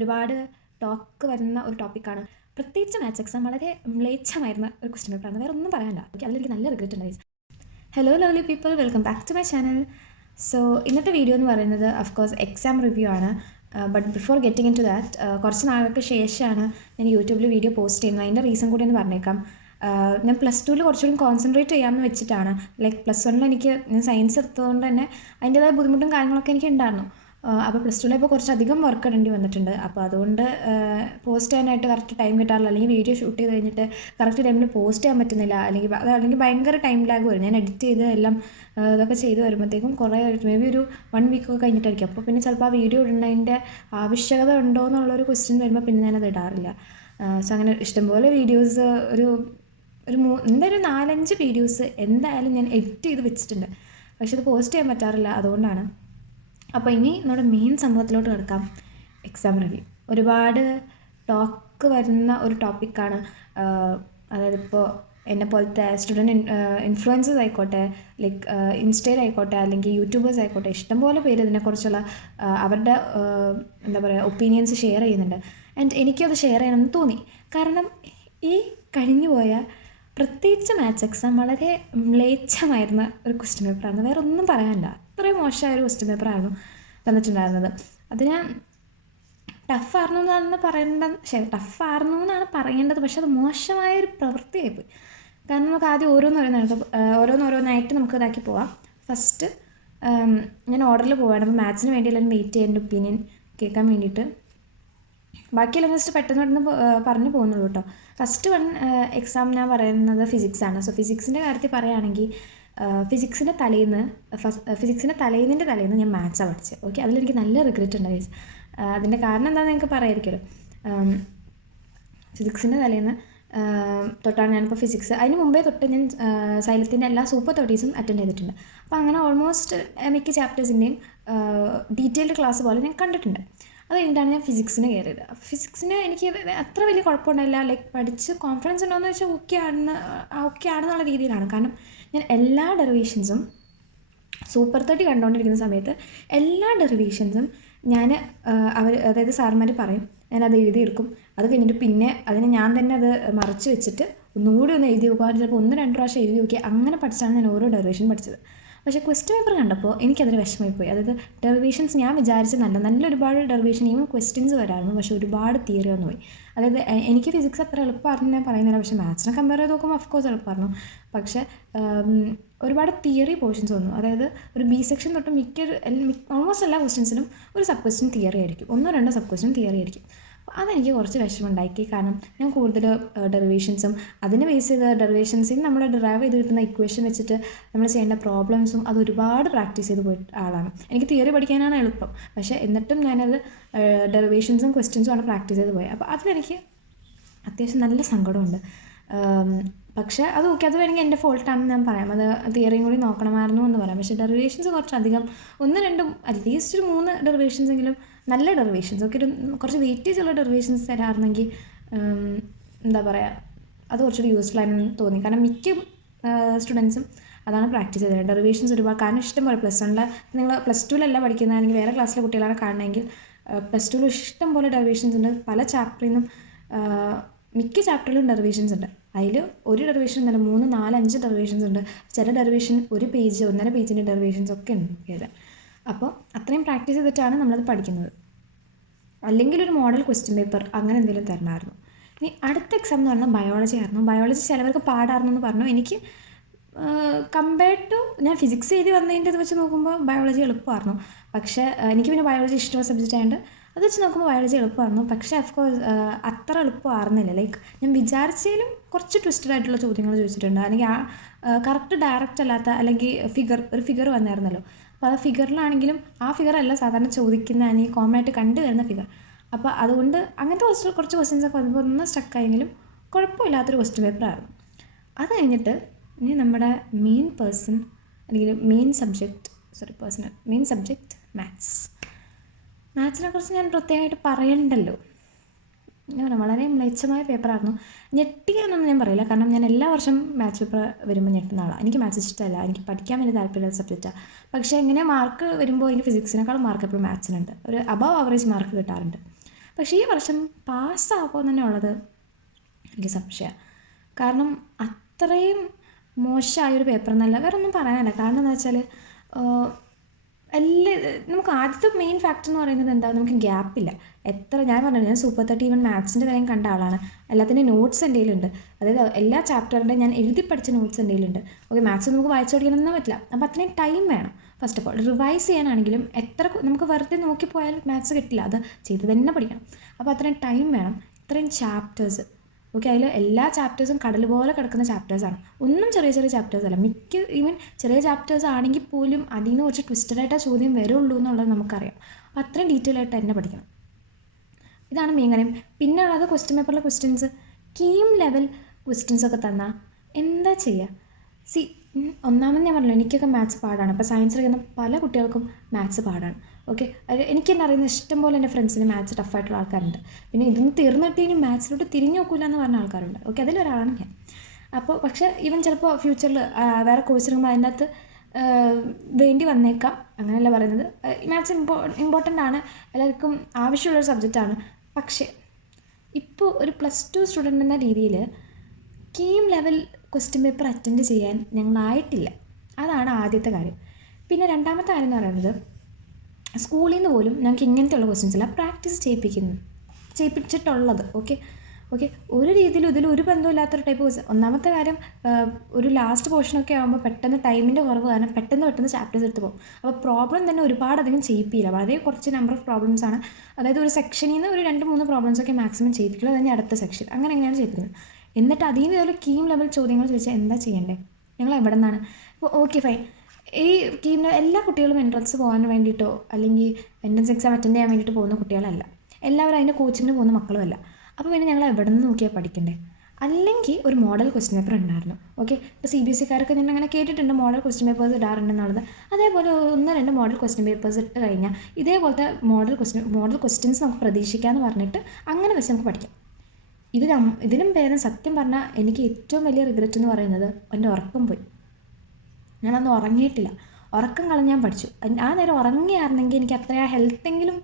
ഒരുപാട് ടോക്ക് വരുന്ന ഒരു ടോപ്പിക്കാണ്. പ്രത്യേകിച്ച് മാത്സ് എക്സാം വളരെ മ്ലേച്ഛമായിരുന്ന ഒരു ക്വസ്റ്റ്യൻ പേപ്പറാണ്. വേറെ ഒന്നും പറയാനില്ല. അതിലെനിക്ക് നല്ല റിഗ്രറ്റ് ഉണ്ട്. Hello lovely people, welcome back to my channel. So ഇന്നത്തെ വീഡിയോ എന്ന് പറയുന്നത് അഫ്കോഴ്സ് എക്സാം റിവ്യൂ ആണ്. But before getting into that, കുറച്ച് നാൾക്ക് ശേഷമാണ് ഞാൻ യൂട്യൂബിൽ വീഡിയോ പോസ്റ്റ് ചെയ്യുന്നത്. അതിൻ്റെ റീസൺ കൂടി ഒന്ന് പറഞ്ഞേക്കാം. ഞാൻ പ്ലസ് ടുവിൽ കുറച്ചുകൂടി കോൺസെൻട്രേറ്റ് ചെയ്യാമെന്ന് വെച്ചിട്ടാണ്. ലൈക്ക് പ്ലസ് വണ്ണിൽ ഞാൻ സയൻസ് എടുത്തതുകൊണ്ട് തന്നെ അതിൻ്റേതായ ബുദ്ധിമുട്ടും കാര്യങ്ങളൊക്കെ എനിക്ക് ഉണ്ടായിരുന്നു. അപ്പോൾ പ്ലസ് ടുവിൽ ഇപ്പോൾ കുറച്ചധികം വർക്ക് ഇടേണ്ടി വന്നിട്ടുണ്ട്. അപ്പോൾ അതുകൊണ്ട് പോസ്റ്റ് ചെയ്യാനായിട്ട് കറക്റ്റ് ടൈം കിട്ടാറില്ല. അല്ലെങ്കിൽ വീഡിയോ ഷൂട്ട് ചെയ്ത് കഴിഞ്ഞിട്ട് കറക്റ്റ് ടൈമിൽ പോസ്റ്റ് ചെയ്യാൻ പറ്റുന്നില്ല. അല്ലെങ്കിൽ ഭയങ്കര ടൈം ലാഗ് വരും. ഞാൻ എഡിറ്റ് ചെയ്ത് എല്ലാം ഇതൊക്കെ ചെയ്ത് വരുമ്പോഴത്തേക്കും കുറേ മേ ബി ഒരു 1 വീക്കൊക്കെ കഴിഞ്ഞിട്ടായിരിക്കും. അപ്പോൾ പിന്നെ ചിലപ്പോൾ ആ വീഡിയോ ഇടുന്നതിൻ്റെ ആവശ്യകത ഉണ്ടോ എന്നുള്ളൊരു ക്വസ്റ്റ്യൻ വരുമ്പോൾ പിന്നെ ഞാനത് ഇടാറില്ല. സോ അങ്ങനെ ഇഷ്ടംപോലെ വീഡിയോസ് എന്തായാലും 4-5 വീഡിയോസ് എന്തായാലും ഞാൻ എഡിറ്റ് ചെയ്ത് വെച്ചിട്ടുണ്ട്. പക്ഷെ അത് പോസ്റ്റ് ചെയ്യാൻ പറ്റാറില്ല. അതുകൊണ്ടാണ്. അപ്പോൾ ഇനി നമ്മുടെ മെയിൻ സംഭവത്തിലോട്ട് കിടക്കാം. എക്സാം റിവ്യൂ ഒരുപാട് ടോക്ക് വരുന്ന ഒരു ടോപ്പിക്കാണ്. അതായത് ഇപ്പോൾ എന്നെ പോലത്തെ സ്റ്റുഡൻറ്റ് ഇൻഫ്ലുവൻസേഴ്സ് ആയിക്കോട്ടെ, ലൈക്ക് ഇൻസ്റ്റയിലായിക്കോട്ടെ, അല്ലെങ്കിൽ യൂട്യൂബേഴ്സ് ആയിക്കോട്ടെ, ഇഷ്ടംപോലെ പേര് ഇതിനെക്കുറിച്ചുള്ള അവരുടെ എന്താ പറയുക ഒപ്പീനിയൻസ് ഷെയർ ചെയ്യുന്നുണ്ട്. ആൻഡ് എനിക്കത് ഷെയർ ചെയ്യണമെന്ന് തോന്നി. കാരണം ഈ കഴിഞ്ഞുപോയ പ്രത്യേകിച്ച് മാത്സ് എക്സാം വളരെ മ്ലേച്ഛമായിരുന്ന ഒരു ക്വസ്റ്റ്യൻ പേപ്പറാണ്. വേറെ ഒന്നും പറയാനില്ല. അത്രയും മോശമായ ഒരു ക്വസ്റ്റ്യൻ പേപ്പറായിരുന്നു തന്നിട്ടുണ്ടായിരുന്നത്. അതിന് ടഫായിരുന്നു എന്നാണ് പറയേണ്ടത്. പക്ഷെ അത് മോശമായ ഒരു പ്രവൃത്തിയായിപ്പോയി. കാരണം നമുക്ക് ആദ്യം ഓരോന്നോരോന്നായിട്ട് നമുക്ക് ഇതാക്കി പോവാം. ഫസ്റ്റ് ഞാൻ ഓർഡറിൽ പോവാണ്. അപ്പോൾ മാത്സിന് വേണ്ടി എല്ലാവരും വെയിറ്റ് ചെയ്യേണ്ട ഒപ്പീനിയൻ കേൾക്കാൻ വേണ്ടിയിട്ട്. ബാക്കിയെല്ലാം ജസ്റ്റ് പെട്ടെന്ന് പറഞ്ഞു പോകുന്നുള്ളൂ കേട്ടോ. ഫസ്റ്റ് എക്സാം ഞാൻ പറയുന്നത് ഫിസിക്സാണ്. സോ ഫിസിക്സിൻ്റെ കാര്യത്തിൽ പറയുകയാണെങ്കിൽ ഫിസിക്സിൻ്റെ തലേന്ന് ഞാൻ മാത്സാണ് പഠിച്ചത്. ഓക്കെ, അതിലെനിക്ക് നല്ല റിഗ്രറ്റ് ഉണ്ട് ഗൈസ്. അതിൻ്റെ കാരണം എന്താണെന്ന് നിങ്ങൾക്ക് പറയാമായിരിക്കുമല്ലോ. ഫിസിക്സിൻ്റെ തലേന്ന് തൊട്ടാണ് ഞാനിപ്പോൾ ഫിസിക്സ്. അതിന് മുമ്പേ തൊട്ട് ഞാൻ സൈലത്തിൻ്റെ എല്ലാ സൂപ്പർ 30s അറ്റൻഡ് ചെയ്തിട്ടുണ്ട്. അപ്പോൾ അങ്ങനെ ഓൾമോസ്റ്റ് മിക്ക ചാപ്റ്റേഴ്സിൻ്റെയും ഡീറ്റെയിൽഡ് ക്ലാസ് പോലെ ഞാൻ കണ്ടിട്ടുണ്ട്. അത് കഴിഞ്ഞിട്ടാണ് ഞാൻ ഫിസിക്സിന് കയറിയത്. ഫിസിക്സിന് എനിക്ക് അത്ര വലിയ കുഴപ്പമുണ്ടായില്ല. ലൈക്ക് പഠിച്ച് കോൺഫിഡൻസ് ഉണ്ടോയെന്ന് വെച്ചാൽ ഓക്കെ ആണെന്നുള്ള രീതിയിലാണ്. കാരണം ഞാൻ എല്ലാ ഡെറിവേഷൻസും സൂപ്പർ 30 കണ്ടുകൊണ്ടിരിക്കുന്ന സമയത്ത് എല്ലാ ഡെറിവേഷൻസും അതായത് സാർമാർ പറയും, ഞാനത് എഴുതിയെടുക്കും. അത് കഴിഞ്ഞിട്ട് പിന്നെ അതിന് ഞാൻ തന്നെ അത് മറച്ച് വെച്ചിട്ട് ഒന്നുകൂടി ഒന്ന് എഴുതി നോക്കുക. ചിലപ്പോൾ 1-2 പ്രാവശ്യം എഴുതി നോക്കി. അങ്ങനെ പഠിച്ചാണ് ഞാൻ ഓരോ ഡെറിവേഷൻ പഠിച്ചത്. പക്ഷേ ക്വസ്റ്റ്യൻ പേപ്പർ കണ്ടപ്പോൾ എനിക്കതൊരു വിഷമമായിപ്പോയി. അതായത് ഡെറിവേഷൻസ് ഞാൻ വിചാരിച്ച നല്ല ഒരുപാട് ഡെറിവേഷൻ ഈവൻ ക്വസ്റ്റ്യൻസ് വരായിരുന്നു. പക്ഷേ ഒരുപാട് തിയറി വന്നു പോയി. അതായത് എനിക്ക് ഫിസിക്സ് അത്ര എളുപ്പമായിരുന്നു ഞാൻ പറയുന്നില്ല. പക്ഷേ മാത്സിനെ കമ്പയർ ചെയ്ത് നോക്കുമ്പോൾ ഓഫ്കോഴ്സ് എളുപ്പമായിരുന്നു. പക്ഷേ ഒരുപാട് തിയറി പോർഷൻസ് വന്നു. അതായത് ഒരു ബി സെക്ഷൻ തൊട്ട് ഓൾമോസ്റ്റ് എല്ലാ ക്വസ്റ്റ്യൻസിനും ഒരു സബ് ക്വസ്റ്റ്യൻ തിയറി ആയിരിക്കും. 1-2 സബ് ക്വസ്റ്റ്യൻ തിയറി ആയിരിക്കും. അപ്പോൾ അതെനിക്ക് കുറച്ച് വിഷമമുണ്ടാക്കി. കാരണം ഞാൻ കൂടുതൽ ഡെറിവേഷൻസും അതിനെ ബേസ് ചെയ്ത ഡെറിവേഷൻസിൽ നമ്മൾ ഡിറൈവ് ചെയ്ത് കിട്ടുന്ന ഇക്വേഷൻ വെച്ചിട്ട് നമ്മൾ ചെയ്യേണ്ട പ്രോബ്ലംസും അത് ഒരുപാട് പ്രാക്ടീസ് ചെയ്ത് പോയ ആളാണ്. എനിക്ക് തിയറി പഠിക്കാനാണ് എളുപ്പം. പക്ഷേ എന്നിട്ടും ഞാനത് ഡെറിവേഷൻസും ക്വസ്റ്റ്യൻസുമാണ് പ്രാക്ടീസ് ചെയ്ത് പോയത്. അപ്പോൾ അതിലെനിക്ക് അത്യാവശ്യം നല്ല സങ്കടമുണ്ട്. പക്ഷേ അത് വേണമെങ്കിൽ എൻ്റെ ഫോൾട്ടാണെന്ന് ഞാൻ പറയാം. അത് തിയറിയും കൂടി നോക്കണമായിരുന്നു എന്ന് പറയാം. പക്ഷേ ഡെറിവേഷൻസ് കുറച്ചധികം 1-2 അറ്റ്ലീസ്റ്റ് ഒരു 3 ഡെറിവേഷൻസെങ്കിലും നല്ല ഡെറിവേഷൻസ് ഒക്കെ കുറച്ച് വെയിറ്റേജ് ഉള്ള ഡെറിവേഷൻസ് തരാറുണ്ടെങ്കിൽ എന്താ പറയുക, അത് കുറച്ചുകൂടി യൂസ്ഫുൾ ആയെന്ന് തോന്നി. കാരണം മിക്ക സ്റ്റുഡൻസും അതാണ് പ്രാക്ടീസ് ചെയ്തത്. ഡെറിവേഷൻസ് ഒരുപാട്. കാരണം ഇഷ്ടംപോലെ നിങ്ങൾ പ്ലസ് ടുവിലല്ല പഠിക്കുന്നതാണെങ്കിൽ വേറെ ക്ലാസ്സിലെ കുട്ടികളാണ് കാണണമെങ്കിൽ പ്ലസ് ടുവിൽ ഇഷ്ടംപോലെ ഡെറിവേഷൻസ് ഉണ്ട്. പല ചാപ്റ്ററിൽ നിന്നും മിക്ക ചാപ്റ്ററിലും ഡെറിവേഷൻസ് ഉണ്ട്. അതിൽ ഒരു ഡെറിവേഷൻ തന്നെ 3-4-5 ഡെറിവേഷൻസ് ഉണ്ട്. ചില ഡെറിവേഷൻ 1 പേജ് 1.5 പേജിൻ്റെ ഡെറിവേഷൻസ് ഒക്കെ ഉണ്ട് എഴുതാൻ. അപ്പോൾ അത്രയും പ്രാക്ടീസ് ചെയ്തിട്ടാണ് നമ്മളത് പഠിക്കുന്നത്. അല്ലെങ്കിൽ ഒരു മോഡൽ ക്വസ്റ്റ്യൻ പേപ്പർ അങ്ങനെ എന്തെങ്കിലും തരണമായിരുന്നു. ഇനി അടുത്ത എക്സാം എന്ന് പറഞ്ഞാൽ ബയോളജി ആയിരുന്നു. ബയോളജി ചിലവർക്ക് പാടായിരുന്നു എന്ന് പറഞ്ഞു. എനിക്ക് കമ്പയർഡ് ടു ഞാൻ ഫിസിക്സ് എഴുതി വന്നതിൻ്റെ ഇത് വെച്ച് നോക്കുമ്പോൾ ബയോളജി എളുപ്പമായിരുന്നു. പക്ഷേ എനിക്ക് പിന്നെ ബയോളജി ഇഷ്ടമുള്ള സബ്ജക്റ്റ് ആയതുകൊണ്ട് അത് വെച്ച് നോക്കുമ്പോൾ ബയോളജി എളുപ്പമായിരുന്നു. പക്ഷേ അഫ്കോഴ്സ് അത്ര എളുപ്പമായിരുന്നില്ല. ലൈക്ക് ഞാൻ വിചാരിച്ചതിലും കുറച്ച് ട്വിസ്റ്റഡ് ആയിട്ടുള്ള ചോദ്യങ്ങൾ ചോദിച്ചിട്ടുണ്ട്. അല്ലെങ്കിൽ കറക്റ്റ് ഡയറക്റ്റ് അല്ലാത്ത അല്ലെങ്കിൽ ഒരു ഫിഗർ വന്നായിരുന്നല്ലോ. അപ്പോൾ ആ ഫിഗറിലാണെങ്കിലും ആ ഫിഗറല്ല സാധാരണ ചോദിക്കുന്ന അല്ലെങ്കിൽ കോമൺ ആയിട്ട് കണ്ടുവരുന്ന ഫിഗർ. അപ്പോൾ അതുകൊണ്ട് അങ്ങനത്തെ കുറച്ച് ക്വസ്റ്റ്യൻസൊക്കെ വന്നപ്പോൾ ഒന്ന് സ്റ്റക്കായെങ്കിലും കുഴപ്പമില്ലാത്തൊരു ക്വസ്റ്റ്യൻ പേപ്പറായിരുന്നു. അത് കഴിഞ്ഞിട്ട് ഇനി നമ്മുടെ മെയിൻ സബ്ജക്റ്റ് മാത്സിനെ കുറിച്ച് ഞാൻ പ്രത്യേകമായിട്ട് പറയണ്ടല്ലോ. വളരെ മ്ലേച്ഛമായ പേപ്പറായിരുന്നു. ഞെട്ടിക്കാനൊന്നും ഞാൻ പറയില്ല. കാരണം ഞാൻ എല്ലാ വർഷം മാത്സ് പേപ്പർ വരുമ്പോൾ ഞെട്ടുന്ന ആളാണ്. എനിക്ക് മാത്സ് ഇഷ്ടമല്ല, എനിക്ക് പഠിക്കാൻ വലിയ താല്പര്യമുള്ള സബ്ജക്റ്റാണ്. പക്ഷേ ഇങ്ങനെ മാർക്ക് വരുമ്പോൾ എനിക്ക് ഫിസിക്സിനേക്കാളും മാർക്ക് എപ്പോഴും മാത്സിനുണ്ട്. ഒരു അബവ് ആവറേജ് മാർക്ക് കിട്ടാറുണ്ട്. പക്ഷേ ഈ വർഷം പാസ്സാകുമോ തന്നെ ഉള്ളത് എനിക്ക് സംശയമാണ്. കാരണം അത്രയും മോശമായൊരു പേപ്പർ എന്നല്ല, വേറെ ഒന്നും പറയാനല്ല. കാരണം എന്താ വെച്ചാൽ നമുക്ക് ആദ്യത്തെ മെയിൻ ഫാക്ടർ എന്ന് പറയുന്നത് എന്താ, നമുക്ക് ഗ്യാപ്പില്ല. ഞാൻ പറഞ്ഞു, ഞാൻ സൂപ്പർ 30 ഈവൻ മാത്സിൻ്റെ കാര്യം കണ്ട ആളാണ്. എല്ലാത്തിൻ്റെ നോട്ട്സ് എൻ്റെ കയ്യിലുണ്ട്. അതായത് എല്ലാ ചാപ്റ്ററിൻ്റെ ഞാൻ എഴുതി പഠിച്ച നോട്ട്സ് എൻ്റെ കയ്യിലുണ്ട്. ഓക്കെ, മാത്സ് നമുക്ക് വായിച്ചു പഠിക്കണമെന്നൊന്നും പറ്റില്ല. അപ്പോൾ അത്രയും ടൈം വേണം. ഫസ്റ്റ് ഓഫ് ഓൾ റിവൈസ് ചെയ്യാനാണെങ്കിലും നമുക്ക് വെറുതെ നോക്കിപ്പോയാൽ മാത്സ് കിട്ടില്ല, അത് ചെയ്ത് തന്നെ പഠിക്കണം. അപ്പോൾ അത്രയും ടൈം വേണം. ഇത്രയും ചാപ്റ്റേഴ്സ്, ഓക്കെ, അതിൽ എല്ലാ ചാപ്റ്റേഴ്സും കടൽ പോലെ കിടക്കുന്ന ചാപ്റ്റേഴ്സാണ്. ഒന്നും ചെറിയ ചെറിയ ചാപ്റ്റേഴ്സ് അല്ല. ഈവൻ ചെറിയ ചാപ്റ്റേഴ്സ് ആണെങ്കിൽ പോലും അതിൽ നിന്ന് കുറച്ച് ട്വിസ്റ്റഡായിട്ട് ആ ചോദ്യം വരുള്ളൂ എന്നുള്ളത് നമുക്കറിയാം. അപ്പോൾ അത്രയും ഡീറ്റെയിൽ ആയിട്ട് തന്നെ പഠിക്കണം. ഇതാണ് മെയിൻ കാര്യം. പിന്നെ ഉള്ളത് ക്വസ്റ്റ്യൻ പേപ്പറിലെ ക്വസ്റ്റ്യൻസ്, കീം ലെവൽ ക്വസ്റ്റ്യൻസ് ഒക്കെ തന്നാൽ എന്താ ചെയ്യുക? ഒന്നാമത് ഞാൻ പറഞ്ഞല്ലോ, എനിക്കൊക്കെ മാത്സ് പാടാണ്. അപ്പോൾ സയൻസ് എടുക്കുന്ന പല കുട്ടികൾക്കും മാത്സ് പാടാണ്. ഓക്കെ, എനിക്ക് തന്നെ അറിയുന്ന ഇഷ്ടംപോലെ എൻ്റെ ഫ്രണ്ട്സിന് മാത്സ് ടഫായിട്ടുള്ള ആൾക്കാരുണ്ട്. പിന്നെ ഇതൊന്നും തീർന്നിട്ട് ഇനി മാത്സിലോട്ട് തിരിഞ്ഞു നോക്കില്ല എന്ന് പറഞ്ഞ ആൾക്കാരുണ്ട്. ഓക്കെ, അതിലൊരാളാണ് ഞാൻ. അപ്പോൾ പക്ഷേ ഇവൻ ചിലപ്പോൾ ഫ്യൂച്ചറിൽ വേറെ കോഴ്സ് എടുക്കുമ്പോൾ അതിൻ്റെ അകത്ത് വേണ്ടി വന്നേക്കാം. അങ്ങനെയല്ല പറയുന്നത്. മാത്സ് ഇമ്പോർട്ടൻ്റ് ആണ്, എല്ലാവർക്കും ആവശ്യമുള്ളൊരു സബ്ജക്റ്റാണ്. പക്ഷേ ഇപ്പോൾ ഒരു +2 സ്റ്റുഡൻ്റ് എന്ന രീതിയിൽ KEAM level question paper attend ചെയ്യാൻ ഞങ്ങളായിട്ടില്ല. അതാണ് ആദ്യത്തെ കാര്യം. പിന്നെ രണ്ടാമത്തെ കാര്യം എന്ന് പറയുന്നത്, സ്കൂളിൽ നിന്ന് പോലും ഞങ്ങൾക്ക് ഇങ്ങനത്തെയുള്ള ക്വസ്റ്റ്യൻസ് അല്ല പ്രാക്ടീസ് ചെയ്യിപ്പിച്ചിട്ടുള്ളത്. ഓക്കെ, ഒരു രീതിയിലും ഇതിലൊരു ബന്ധമില്ലാത്തൊരു ടൈപ്പ് ക്വസ്റ്റ്യൻ. ഒന്നാമത്തെ കാര്യം, ഒരു ലാസ്റ്റ് പോർഷനൊക്കെ ആകുമ്പോൾ പെട്ടെന്ന് ടൈമിൻ്റെ കുറവ് കാരണം പെട്ടെന്ന് ചാപ്റ്റേഴ്സ് എടുത്ത് പോകും. അപ്പോൾ പ്രോബ്ലം തന്നെ ഒരുപാടധികം ചെയ്യിപ്പില്ല. വളരെ കുറച്ച് നമ്പർ ഓഫ് പ്രോബ്ലംസ് ആണ്. അതായത് ഒരു സെക്ഷനിൽ നിന്ന് ഒരു 2-3 പ്രോബ്ലംസൊക്കെ മാക്സിമം ചെയ്യിപ്പിക്കുള്ളൂ. അത് അടുത്ത സെക്ഷൻ അങ്ങനെയാണ് ചെയ്യിപ്പിക്കുന്നത്. എന്നിട്ട് അതിൽ നിന്ന് ഇതുപോലെ കീം ലെവൽ ചോദ്യങ്ങൾ ചോദിച്ചാൽ എന്താ ചെയ്യേണ്ടത്? ഞങ്ങൾ എവിടെ നിന്നാണ്? ഇപ്പോൾ ഓക്കെ ഫൈൻ, ഈ കീമിന് എല്ലാ കുട്ടികളും എൻട്രൻസ് പോകാൻ വേണ്ടിയിട്ടോ അല്ലെങ്കിൽ എൻട്രൻസ് എക്സാം അറ്റൻഡ് ചെയ്യാൻ വേണ്ടിയിട്ട് പോകുന്ന കുട്ടികളല്ല. എല്ലാവരും അതിൻ്റെ കോച്ചിങ്ങിന് പോകുന്ന മക്കളുമല്ല. അപ്പോൾ പിന്നെ ഞങ്ങൾ എവിടെ നിന്ന് നോക്കിയാൽ പഠിക്കണ്ടേ? അല്ലെങ്കിൽ ഒരു മോഡൽ ക്വസ്റ്റ്യൻ പേപ്പർ ഉണ്ടായിരുന്നു. ഓക്കെ, ഇപ്പോൾ CBSE-കാരൊക്കെ ഞാൻ അങ്ങനെ കേട്ടിട്ടുണ്ട്, മോഡൽ ക്വസ്റ്റ്യൻ പേപ്പേഴ്സ് ഇടാറുണ്ടെന്നുള്ളത്. അതേപോലെ 1-2 മോഡൽ ക്വസ്റ്റ്യൻ പേപ്പേഴ്സ് ഇട്ട് കഴിഞ്ഞാൽ ഇതേപോലത്തെ മോഡൽ ക്വസ്റ്റ്യൻസ് നമുക്ക് പ്രതീക്ഷിക്കാമെന്ന് പറഞ്ഞിട്ട് അങ്ങനെ വെച്ച് നമുക്ക് പഠിക്കാം. ഇതിനും ഭേദം സത്യം പറഞ്ഞാൽ എനിക്ക് ഏറ്റവും വലിയ റിഗ്രറ്റ് എന്ന് പറയുന്നത് എൻ്റെ ഉറക്കം പോയി. ഞാനന്ന് ഉറങ്ങിയിട്ടില്ല. ഉറക്കം കളഞ്ഞ് ഞാൻ പഠിച്ചു. ആ നേരം ഉറങ്ങിയായിരുന്നെങ്കിൽ എനിക്ക് അത്രയും ഹെൽത്തെങ്കിലും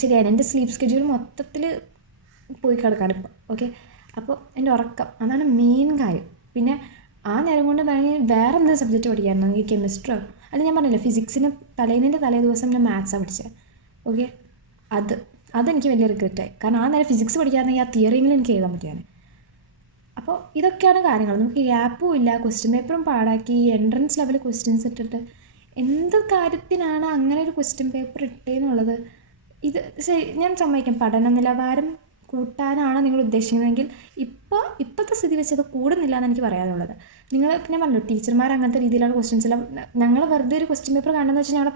ശരിയായിരുന്നു. എൻ്റെ സ്ലീപ്പ് സ്കെഡ്യൂൾ മൊത്തത്തിൽ പോയി കിടക്കാണ് ഇപ്പോൾ. ഓക്കെ, അപ്പോൾ എൻ്റെ ഉറക്കം അതാണ് മെയിൻ കാര്യം. പിന്നെ ആ നേരം കൊണ്ട് വേണമെങ്കിൽ വേറെ എന്തെങ്കിലും സബ്ജക്റ്റ് പഠിക്കാമായിരുന്നു. എനിക്ക് കെമിസ്ട്രിയോ അല്ല, ഞാൻ പറഞ്ഞില്ല ഫിസിക്സിന് തലേ ദിവസം ഞാൻ മാത്സാണ് പഠിച്ചത്. ഓക്കെ, അതെനിക്ക് വലിയ റിഗ്രറ്റായി. കാരണം ആ നേരം ഫിസിക്സ് പഠിക്കാമെന്നെങ്കിൽ ആ തിയറിയെങ്കിലും എനിക്ക് എഴുതാൻ പറ്റിയാണ്. അപ്പോൾ ഇതൊക്കെയാണ് കാര്യങ്ങൾ. നമുക്ക് ഗ്യാപ്പും ഇല്ല, ക്വസ്റ്റ്യൻ പേപ്പറും പാടാക്കി, എൻട്രൻസ് ലെവൽ ക്വസ്റ്റ്യൻസ് ഇട്ടിട്ട് എന്ത് കാര്യത്തിനാണ് അങ്ങനെ ഒരു ക്വസ്റ്റ്യൻ പേപ്പർ ഇട്ടേന്നുള്ളത്. ഇത് ഞാൻ സമ്മതിക്കാം, പഠന നിലവാരം കൂട്ടാനാണ് നിങ്ങൾ ഉദ്ദേശിക്കുന്നതെങ്കിൽ ഇപ്പോഴത്തെ സ്ഥിതി വെച്ചത് കൂടുന്നില്ല എന്ന് എനിക്ക് പറയാനുള്ളത്. ഞാൻ പറഞ്ഞല്ലോ, ടീച്ചർമാർ അങ്ങനത്തെ രീതിയിലുള്ള ക്വസ്റ്റ്യൻസ് എല്ലാം ഞങ്ങൾ വെറുതെ ഒരു ക്വസ്റ്റ്യൻ പേപ്പർ കാണുന്നത് വെച്ചാൽ ഞങ്ങളുടെ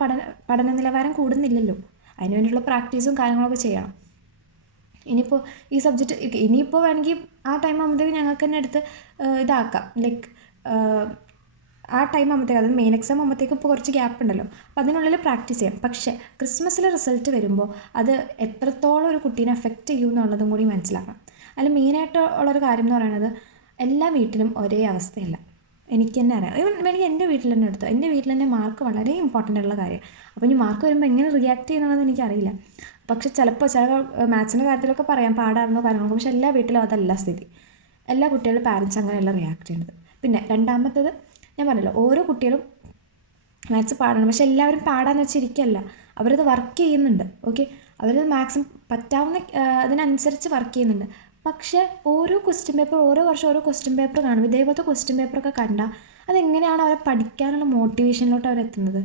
പഠന നിലവാരം കൂടുന്നില്ലല്ലോ. അതിന് വേണ്ടിയുള്ള പ്രാക്ടീസും കാര്യങ്ങളൊക്കെ ചെയ്യണം. ഇനിയിപ്പോൾ ഈ സബ്ജക്റ്റ് ഇനിയിപ്പോൾ വേണമെങ്കിൽ ആ ടൈം ആകുമ്പോഴത്തേക്ക് ഞങ്ങൾക്ക് തന്നെ എടുത്ത് ഇതാക്കാം. ലൈക്ക് ആ ടൈം ആകുമ്പോഴത്തേക്ക്, അത് മെയിൻ എക്സാം ആകുമ്പോഴത്തേക്കും ഇപ്പോൾ കുറച്ച് ഗ്യാപ്പ് ഉണ്ടല്ലോ, അപ്പോൾ അതിനുള്ളിൽ പ്രാക്ടീസ് ചെയ്യാം. പക്ഷേ ക്രിസ്മസിലെ റിസൾട്ട് വരുമ്പോൾ അത് എത്രത്തോളം ഒരു കുട്ടീനെ എഫക്റ്റ് ചെയ്യും എന്നുള്ളതും കൂടി മനസ്സിലാക്കണം. അതിൽ മെയിനായിട്ട് ഉള്ളൊരു കാര്യം എന്ന് പറയുന്നത്, എല്ലാ വീട്ടിലും ഒരേ അവസ്ഥയല്ല. എനിക്ക് തന്നെ അറിയാം. വേണമെങ്കിൽ എൻ്റെ വീട്ടിൽ തന്നെ എടുത്തു. എൻ്റെ വീട്ടിൽ തന്നെ മാർക്ക് വളരെ ഇമ്പോർട്ടൻ്റ് ആയിട്ടുള്ള കാര്യം. അപ്പോൾ ഇനി മാർക്ക് വരുമ്പോൾ എങ്ങനെ റിയാക്ട് ചെയ്യുന്നുള്ളത് എനിക്കറിയില്ല. പക്ഷെ ചിലപ്പോൾ ചില മാത്സിൻ്റെ കാര്യത്തിലൊക്കെ പറയാം പാടാറുണ്ടോ കാര്യങ്ങളൊക്കെ. പക്ഷെ എല്ലാ വീട്ടിലും അതല്ല സ്ഥിതി. എല്ലാ കുട്ടികളും പാരൻസ് അങ്ങനെയല്ല റിയാക്ട് ചെയ്യുന്നത്. പിന്നെ രണ്ടാമത്തേത്, ഞാൻ പറഞ്ഞല്ലോ, ഓരോ കുട്ടികളും മാത്സ് പാടണം. പക്ഷെ എല്ലാവരും പാടാന്ന് വെച്ചിരിക്കുകയല്ല, അവരത് വർക്ക് ചെയ്യുന്നുണ്ട്. ഓക്കെ, അവരത് മാക്സിമം പറ്റാവുന്ന അതിനനുസരിച്ച് വർക്ക് ചെയ്യുന്നുണ്ട്. പക്ഷേ ഓരോ ക്വസ്റ്റ്യൻ പേപ്പർ, ഓരോ വർഷം ഓരോ ക്വസ്റ്റ്യൻ പേപ്പർ കാണും. ഇതേപോലത്തെ ക്വസ്റ്റ്യൻ പേപ്പറൊക്കെ കണ്ടാൽ അതെങ്ങനെയാണ് അവരെ പഠിക്കാനുള്ള മോട്ടിവേഷനിലോട്ട് അവരെത്തുന്നത്?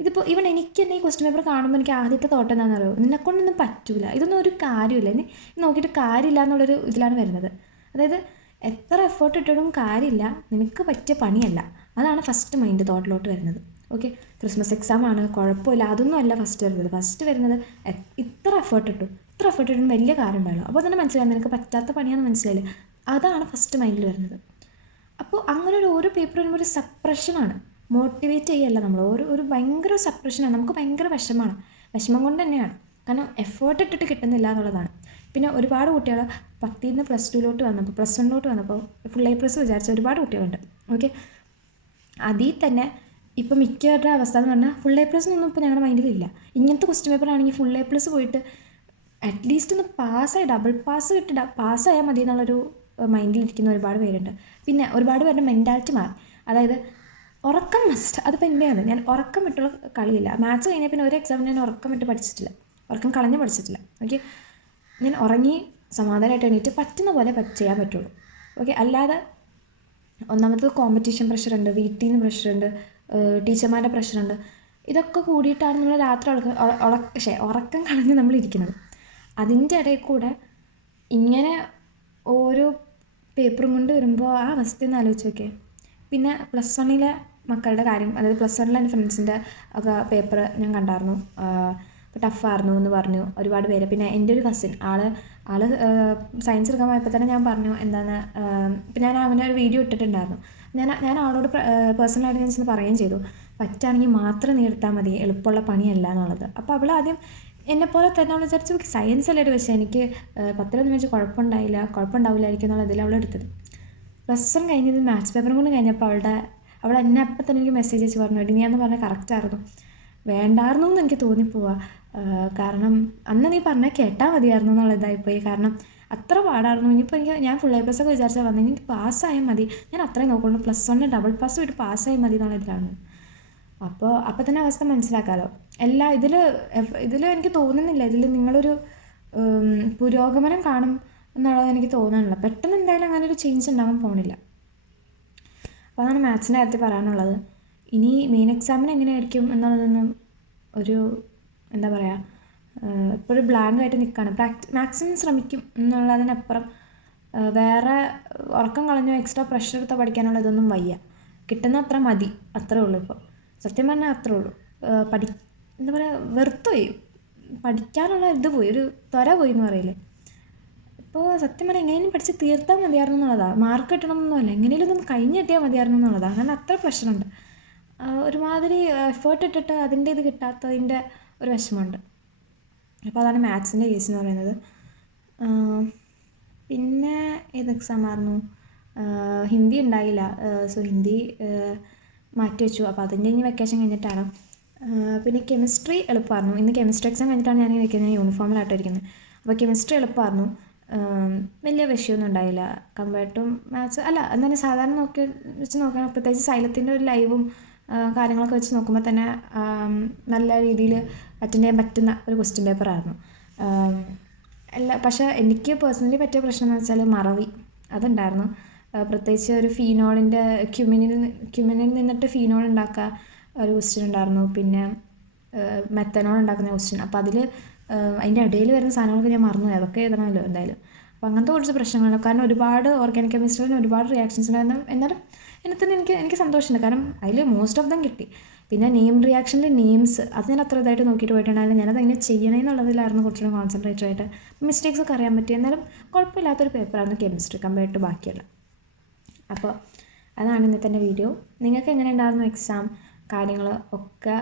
ഇതിപ്പോൾ ഈവൻ എനിക്ക് തന്നെ ഈ ക്വസ്റ്റ്യൻ പേപ്പർ കാണുമ്പോൾ എനിക്ക് ആദ്യത്തെ തോട്ടം എന്താണെന്ന് അറിയുമോ? നിന്നെക്കൊണ്ടൊന്നും പറ്റൂല, ഇതൊന്നും ഒരു കാര്യമില്ല, ഇനി നോക്കിയിട്ട് കാര്യമില്ല എന്നുള്ളൊരു ഇതിലാണ് വരുന്നത്. അതായത് എത്ര എഫേർട്ട് ഇട്ടിട്ടും കാര്യമില്ല, നിനക്ക് പറ്റിയ പണിയല്ല. അതാണ് ഫസ്റ്റ് മൈൻഡ് തോട്ടിലോട്ട് വരുന്നത്. ഓക്കെ, ക്രിസ്മസ് എക്സാം ആണ്, കുഴപ്പമില്ല, അതൊന്നും അല്ല ഫസ്റ്റ് വരുന്നത്. ഫസ്റ്റ് വരുന്നത് ഇത്ര എഫേർട്ട് ഇട്ടും വലിയ കാര്യം ഉണ്ടാവുള്ളൂ. അപ്പോൾ തന്നെ മനസ്സിലായി നിനക്ക് പറ്റാത്ത പണിയാണെന്ന് മനസ്സിലായില്ല. അതാണ് ഫസ്റ്റ് മൈൻഡിൽ വരുന്നത്. അപ്പോൾ അങ്ങനെ ഓരോ പേപ്പർ വരുമ്പോൾ ഒരു സപ്രഷനാണ്, മോട്ടിവേറ്റ് ചെയ്യല്ല നമ്മൾ. ഒരു ഭയങ്കര സപ്രഷനാണ്, നമുക്ക് ഭയങ്കര വിഷമം കൊണ്ട് തന്നെയാണ്. കാരണം എഫേർട്ട് ഇട്ടിട്ട് കിട്ടുന്നില്ല എന്നുള്ളതാണ്. പിന്നെ ഒരുപാട് കുട്ടികൾ 10ൽ നിന്ന് +2 വന്നപ്പോൾ +1 വന്നപ്പോൾ ഫുൾ A+ വിചാരിച്ച ഒരുപാട് കുട്ടികളുണ്ട്. ഓക്കെ, അതിൽ തന്നെ ഇപ്പോൾ മിക്കവരുടെ അവസ്ഥ എന്ന് പറഞ്ഞാൽ ഫുൾ A+ ഒന്നും ഇപ്പോൾ ഞങ്ങളുടെ മൈൻഡിലില്ല. ഇങ്ങനത്തെ ക്വസ്റ്റ്യൻ പേപ്പർ ആണെങ്കിൽ ഫുൾ A+ പോയിട്ട് അറ്റ്ലീസ്റ്റ് ഒന്ന് പാസ്സായി ഡബിൾ പാസ് കിട്ടി പാസ്സായാൽ മതി എന്നുള്ളൊരു മൈൻഡിലിരിക്കുന്ന ഒരുപാട് പേരുണ്ട്. പിന്നെ ഒരുപാട് പേരുടെ മെൻറ്റാലിറ്റി മാറി. അതായത് ഉറക്കം മസ്റ്റ്. അതിപ്പോൾ എൻ്റെയാണ്. ഞാൻ ഉറക്കം വിട്ടുള്ള കളിയില്ല. മാത്സ് കഴിഞ്ഞാൽ പിന്നെ ഒരു എക്സാമിന് ഞാൻ ഉറക്കം വിട്ട് പഠിച്ചിട്ടില്ല, ഉറക്കം കളഞ്ഞ് പഠിച്ചിട്ടില്ല. ഓക്കെ, ഞാൻ ഉറങ്ങി സമാധാനമായിട്ട് എണീറ്റ് പറ്റുന്ന പോലെ ചെയ്യാൻ പറ്റുള്ളൂ. ഓക്കെ, അല്ലാതെ ഒന്നാമത്തത് കോമ്പറ്റീഷൻ പ്രഷറുണ്ട്, വീട്ടിൽ നിന്ന് പ്രഷറുണ്ട്, ടീച്ചർമാരുടെ പ്രഷറുണ്ട്. ഇതൊക്കെ കൂടിയിട്ടാണ് നമ്മൾ രാത്രി ഉറക്കം കളഞ്ഞ് നമ്മളിരിക്കുന്നത്. അതിൻ്റെ ഇടയിൽ കൂടെ ഇങ്ങനെ ഓരോ പേപ്പറും കൊണ്ട് വരുമ്പോൾ ആ അവസ്ഥയൊന്ന് ആലോചിച്ച് നോക്കിയേ. പിന്നെ പ്ലസ് വണ്ണിലെ മക്കളുടെ കാര്യം, അതായത് പ്ലസ് വണ്ണിലെ എൻ്റെ ഫ്രണ്ട്സിൻ്റെ ഒക്കെ പേപ്പർ ഞാൻ കണ്ടായിരുന്നു. ഇപ്പോൾ ടഫായിരുന്നു എന്ന് പറഞ്ഞു ഒരുപാട് പേര്. പിന്നെ എൻ്റെ ഒരു കസിൻ ആൾ സയൻസ് എടുക്കാൻ പോയപ്പോൾ തന്നെ ഞാൻ പറഞ്ഞു എന്താണ്, ഇപ്പം ഞാൻ അങ്ങനെ ഒരു വീഡിയോ ഇട്ടിട്ടുണ്ടായിരുന്നു. ഞാൻ ആളോട് പേഴ്സണലായിട്ട് ഞാൻ ചെന്ന് പറയുകയും ചെയ്തു, പറ്റുകയാണെങ്കിൽ മാത്രം നീ എടുത്താൽ മതി, എളുപ്പമുള്ള പണിയല്ല എന്നുള്ളത്. അപ്പോൾ അവൾ ആദ്യം എന്നെപ്പോലെ തന്നെ അവൾ വിചാരിച്ചു സയൻസ് അല്ലേ, പക്ഷേ എനിക്ക് 10ലൊന്നും വെച്ച് കുഴപ്പമുണ്ടാവില്ലായിരിക്കും എന്നുള്ള ഇതിൽ അവൾ എടുത്തത്. പ്ലസ് വൺ കഴിഞ്ഞത് മാത്സ് പേപ്പറും കൊണ്ട് കഴിഞ്ഞപ്പോൾ അവൾ എന്നെ അപ്പം തന്നെ എനിക്ക് മെസ്സേജ് അയച്ച് പറഞ്ഞു, എടി നീ എന്ന് പറഞ്ഞാൽ കറക്റ്റായിരുന്നു, വേണ്ടായിരുന്നു എന്ന് എനിക്ക് തോന്നിപ്പോവാ. കാരണം അന്ന് നീ പറഞ്ഞാൽ കേട്ടാൽ മതിയായിരുന്നു എന്നുള്ളതായിപ്പോയി. കാരണം അത്ര പാടായിരുന്നു. ഇനിയിപ്പോൾ ഞാൻ ഫുൾ A+ ഒക്കെ വിചാരിച്ചാൽ വന്നു, എനിക്ക് പാസ്സായാൽ മതി, ഞാൻ അത്രയും നോക്കുള്ളൂ, പ്ലസ് വണ്ണിന് ഡബിൾ പാസ് വിട്ട് പാസ്സായാൽ മതി എന്നുള്ള ഇതിലാണ്. അപ്പോൾ തന്നെ അവസ്ഥ മനസ്സിലാക്കാമല്ലോ. ഇതിൽ എനിക്ക് തോന്നുന്നില്ല ഇതിൽ നിങ്ങളൊരു പുരോഗമനം കാണും എന്നുള്ളത് എനിക്ക് തോന്നുന്നില്ല. പെട്ടെന്ന് എന്തായാലും അങ്ങനെ ഒരു ചേഞ്ച് ഉണ്ടാകാൻ പോണില്ല. അപ്പോൾ അതാണ് മാത്സിൻ്റെ കാര്യത്തിൽ പറയാനുള്ളത്. ഇനി മെയിൻ എക്സാമിന് എങ്ങനെയായിരിക്കും എന്നുള്ളതൊന്നും എന്താ പറയുക, ഇപ്പോഴും ബ്ലാങ്ക് ആയിട്ട് നിൽക്കുകയാണ്. മാക്സിമം ശ്രമിക്കും എന്നുള്ളതിനപ്പുറം വേറെ ഉറക്കം കളഞ്ഞോ എക്സ്ട്രാ പ്രഷർ എടുത്ത് പഠിക്കാനുള്ള ഇതൊന്നും വയ്യ. കിട്ടുന്ന അത്ര മതി, അത്രേ ഉള്ളൂ. ഇപ്പോൾ സത്യം പറഞ്ഞാൽ അത്രേ ഉള്ളൂ. എന്താ പറയുക, വെറുത്തുപോയി, പഠിക്കാനുള്ള ഇത് പോയി, ഒരു ത്വര പോയി എന്ന് പറയില്ലേ. ഇപ്പോൾ സത്യം പറഞ്ഞാൽ എങ്ങനെയും പഠിച്ച് തീർത്താൽ മതിയായിരുന്നു എന്നുള്ളതാണ്. മാർക്ക് കിട്ടണമെന്നൊന്നുമല്ല, എങ്ങനെയും ഒന്ന് കഴിഞ്ഞ് കിട്ടിയാൽ മതിയായിരുന്നു എന്നുള്ളതാണ്. അങ്ങനെ അത്ര പ്രശ്നമുണ്ട്. ഒരുമാതിരി എഫേർട്ട് ഇട്ടിട്ട് അതിൻ്റെ ഇത് കിട്ടാത്തതിൻ്റെ ഒരു വിഷമമുണ്ട്. അപ്പോൾ അതാണ് മാത്സിൻ്റെ കേസ് എന്ന് പറയുന്നത്. പിന്നെ ഏത് എക്സാം ആയിരുന്നു, ഹിന്ദി ഉണ്ടായില്ല. സോ ഹിന്ദി മാറ്റി വെച്ചു. അപ്പോൾ അതിൻ്റെ ഇനി വെക്കേഷൻ കഴിഞ്ഞിട്ടാണ്. പിന്നെ കെമിസ്ട്രി എളുപ്പമായിരുന്നു. ഇന്ന് കെമിസ്ട്രി എക്സാം കഴിഞ്ഞിട്ടാണ് ഞാൻ ഇരിക്കുന്നത്, യൂണിഫോമിലായിട്ടിരിക്കുന്നത്. അപ്പോൾ കെമിസ്ട്രി എളുപ്പമായിരുന്നു, വലിയ വിഷയമൊന്നും ഉണ്ടായില്ല കമ്പയർഡ് ടു മാത്സ്. അല്ല, എന്നാലും സാധാരണ വെച്ച് നോക്കുകയാണെങ്കിൽ പ്രത്യേകിച്ച് സൈലത്തിൻ്റെ ഒരു ലൈവും കാര്യങ്ങളൊക്കെ വെച്ച് നോക്കുമ്പോൾ തന്നെ നല്ല രീതിയിൽ അറ്റൻഡ് ചെയ്യാൻ പറ്റുന്ന ഒരു ക്വസ്റ്റ്യൻ പേപ്പറായിരുന്നു. പക്ഷേ എനിക്ക് പേഴ്സണലി പറ്റിയ പ്രശ്നം എന്ന് വെച്ചാൽ മറവി അതുണ്ടായിരുന്നു. പ്രത്യേകിച്ച് ഒരു ഫീനോളിൻ്റെ ക്യുമിനിൽ നിന്നിട്ട് ഫീനോൾ ഉണ്ടാക്കുക ഒരു ക്വസ്റ്റ്യൻ ഉണ്ടായിരുന്നു. പിന്നെ മെത്തനോൾ ഉണ്ടാക്കുന്ന ക്വസ്റ്റ്യൻ. അപ്പോൾ അതിൻ്റെ ഇടയിൽ വരുന്ന സാധനങ്ങളൊക്കെ ഞാൻ മറന്നുപോയി, അതൊക്കെ എഴുതണമല്ലോ എന്തായാലും. അപ്പോൾ അങ്ങനത്തെ കുറച്ച് പ്രശ്നങ്ങളുണ്ട്. കാരണം ഒരുപാട് ഓർഗാനിക് കെമിസ്ട്രിയിൽ ഒരുപാട് റിയാക്ഷൻസ് ഉണ്ടായിരുന്നു. എന്നാലും എന്നെ തന്നെ എനിക്ക് സന്തോഷമുണ്ട്, കാരണം അതിൽ മോസ്റ്റ് ഓഫ് ദം കിട്ടി. പിന്നെ നെയിം റിയാക്ഷനിൽ നെയിംസ് അത് ഞാൻ അത്ര ഇതായിട്ട് നോക്കിയിട്ട് പോയിട്ടുണ്ടായിരുന്നു. ഞാനത് എങ്ങനെ ചെയ്യണമെന്നുള്ളതിലായിരുന്നു കുറച്ചുകൂടി കോൺസെൻട്രേറ്റ് ആയിട്ട്. മിസ്റ്റേക്സ് ഒക്കെ അറിയാൻ പറ്റി. എന്നാലും കുഴപ്പമില്ലാത്തൊരു പേപ്പറായിരുന്നു കെമിസ്ട്രി കമ്പയർഡ് ടു ബാക്കിയുള്ള. അപ്പോൾ അതാണ് ഇന്നത്തെ എൻ്റെ വീഡിയോ. നിങ്ങൾക്ക് എങ്ങനെ ഉണ്ടായിരുന്നു എക്സാം കാര്യങ്ങൾ ഒക്കെ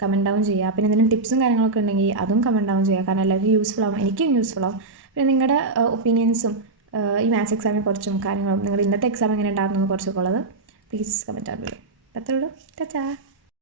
കമൻറ്റ് ഡൗൺ ചെയ്യുക. പിന്നെ എന്തെങ്കിലും ടിപ്സും കാര്യങ്ങളൊക്കെ ഉണ്ടെങ്കിൽ അതും കമൻറ്റ് ഡൗൺ ചെയ്യുക. കാരണം എല്ലാവർക്കും യൂസ്ഫുൾ ആവും, എനിക്കും യൂസ്ഫുൾ ആവും. പിന്നെ നിങ്ങളുടെ ഒപ്പീനിയൻസും ഈ മാത്സ് എക്സാമിനെ കുറിച്ചും കാര്യങ്ങളും നിങ്ങളുടെ ഇന്നത്തെ എക്സാം എങ്ങനെ ഉണ്ടായിരുന്നു കുറച്ചൊക്കെ ഉള്ളത് പ്ലീസ് കമൻറ്റ് ആവുള്ളൂ. അത്രേ ഉള്ളൂ. ടാറ്റാ.